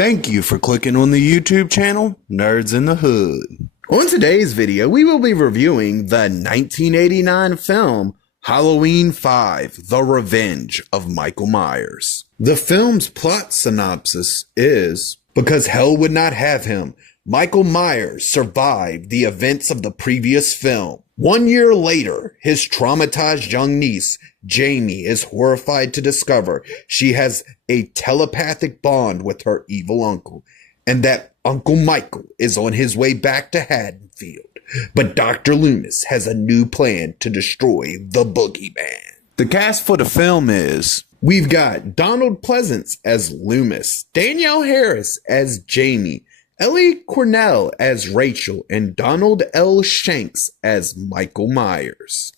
Thank you for clicking on the YouTube channel, Nerds in the Hood. On today's video, we will be reviewing the 1989 film, Halloween 5, The Revenge of Michael Myers. The film's plot synopsis is, because hell would not have him, Michael Myers survived the events of the previous film. 1 year later, his traumatized young niece, Jamie, is horrified to discover she has a telepathic bond with her evil uncle, and that Uncle Michael is on his way back to Haddonfield. But Dr. Loomis has a new plan to destroy the Boogeyman. The cast for the film is, we've got Donald Pleasence as Loomis, Danielle Harris as Jamie, Ellie Cornell as Rachel, and Donald L. Shanks as Michael Myers.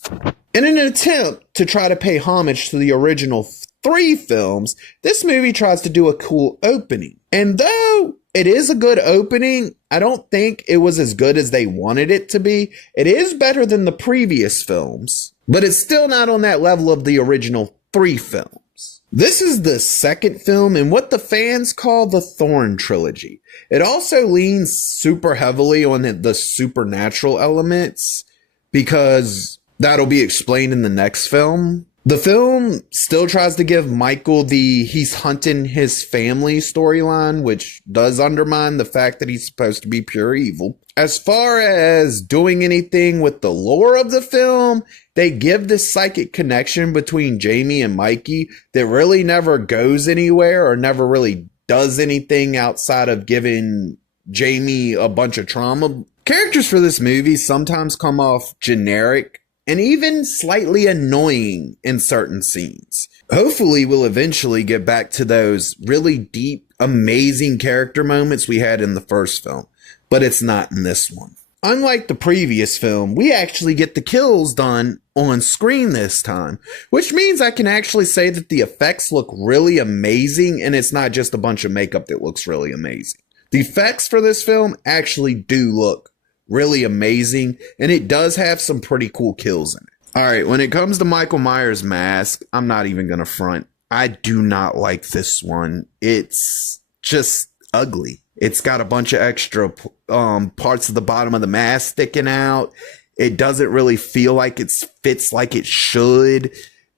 In an attempt to try to pay homage to the original 3 films, this movie tries to do a cool opening. And though it is a good opening, I don't think it was as good as they wanted it to be. It is better than the previous films, but it's still not on that level of the original 3 films. This is the second film in what the fans call the Thorn trilogy. It also leans super heavily on the supernatural elements, because that'll be explained in the next film. The film still tries to give Michael the he's hunting his family storyline, which does undermine the fact that he's supposed to be pure evil. As far as doing anything with the lore of the film, they give this psychic connection between Jamie and Mikey that really never goes anywhere or never really does anything outside of giving Jamie a bunch of trauma. Characters for this movie sometimes come off generic and even slightly annoying in certain scenes. Hopefully, we'll eventually get back to those really deep, amazing character moments we had in the first film, but it's not in this one. Unlike the previous film, we actually get the kills done on screen this time, which means I can actually say that the effects look really amazing, and it's not just a bunch of makeup that looks really amazing. The effects for this film actually do look really amazing, and it does have some pretty cool kills in it. All right, when it comes to Michael Myers' mask, I'm not even gonna front. I do not like this one. It's just ugly. It's got a bunch of extra parts of the bottom of the mask sticking out. It doesn't really feel like it fits like it should.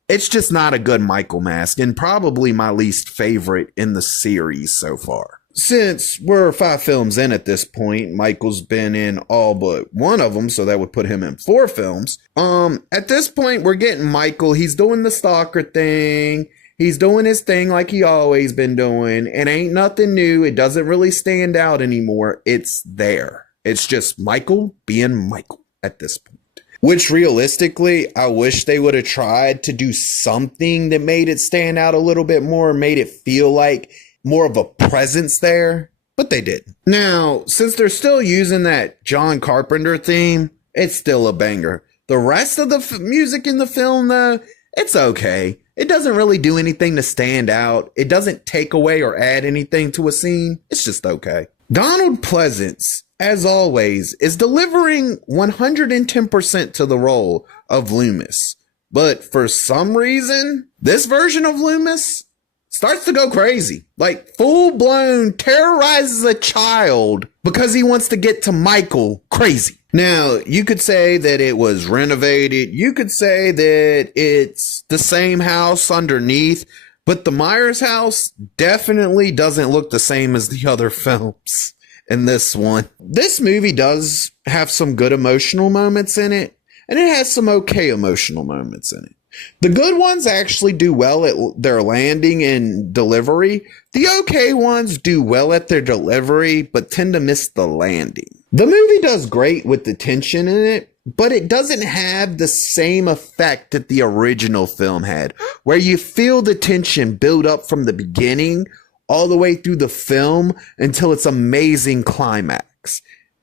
It's just not a good Michael mask, and probably my least favorite in the series so far. Since we're 5 films in at this point, Michael's been in all but 1 of them, so that would put him in 4 films. At this point, we're getting Michael. He's doing the stalker thing. He's doing his thing like he always been doing. It ain't nothing new. It doesn't really stand out anymore. It's there. It's just Michael being Michael at this point. Which realistically, I wish they would have tried to do something that made it stand out a little bit more, made it feel like more of a presence there, but they didn't. Now, since they're still using that John Carpenter theme, it's still a banger. The rest of the music in the film, though, it's okay. It doesn't really do anything to stand out. It doesn't take away or add anything to a scene. It's just okay. Donald Pleasence, as always, is delivering 110% to the role of Loomis. But for some reason, this version of Loomis starts to go crazy, like full-blown terrorizes a child because he wants to get to Michael crazy. Now, you could say that it was renovated. You could say that it's the same house underneath, but the Myers house definitely doesn't look the same as the other films in this one. This movie does have some good emotional moments in it, and it has some okay emotional moments in it. The good ones actually do well at their landing and delivery. The okay ones do well at their delivery, but tend to miss the landing. The movie does great with the tension in it, but it doesn't have the same effect that the original film had, where you feel the tension build up from the beginning all the way through the film until its amazing climax.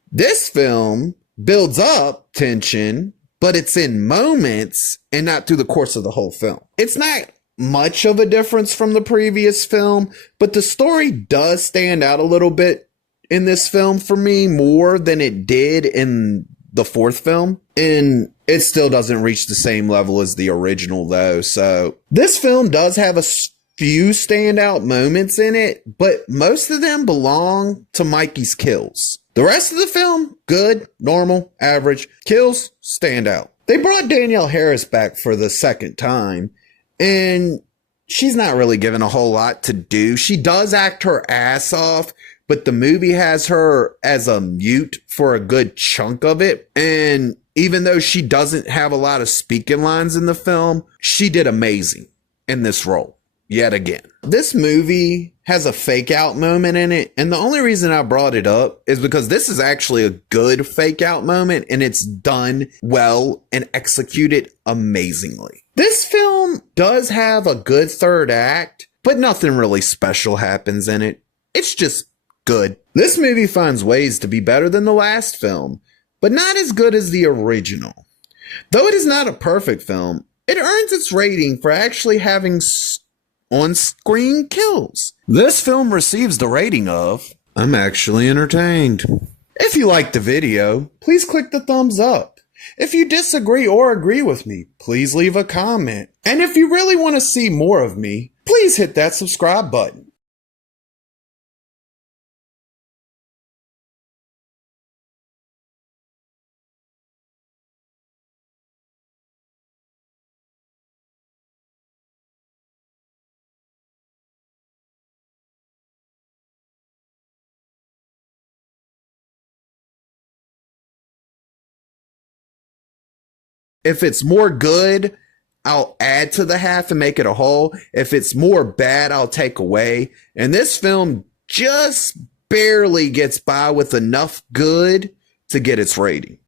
This film builds up tension, but it's in moments and not through the course of the whole film. It's not much of a difference from the previous film, but the story does stand out a little bit in this film for me, more than it did in the 4th film. And it still doesn't reach the same level as the original though. So this film does have a few standout moments in it, but most of them belong to Mikey's kills. The rest of the film, good, normal, average. Kills, stand out. They brought Danielle Harris back for the second time, and she's not really given a whole lot to do. She does act her ass off, but the movie has her as a mute for a good chunk of it. And even though she doesn't have a lot of speaking lines in the film, she did amazing in this role yet again. This movie has a fake out moment in it. And the only reason I brought it up is because this is actually a good fake out moment, and it's done well and executed amazingly. This film does have a good third act, but nothing really special happens in it. It's just good. This movie finds ways to be better than the last film, but not as good as the original. Though it is not a perfect film, it earns its rating for actually having on-screen kills. This film receives the rating of, I'm actually entertained. If you liked the video, please click the thumbs up. If you disagree or agree with me, please leave a comment. And if you really want to see more of me, please hit that subscribe button. If it's more good, I'll add to the half and make it a whole. If it's more bad, I'll take away. And this film just barely gets by with enough good to get its rating.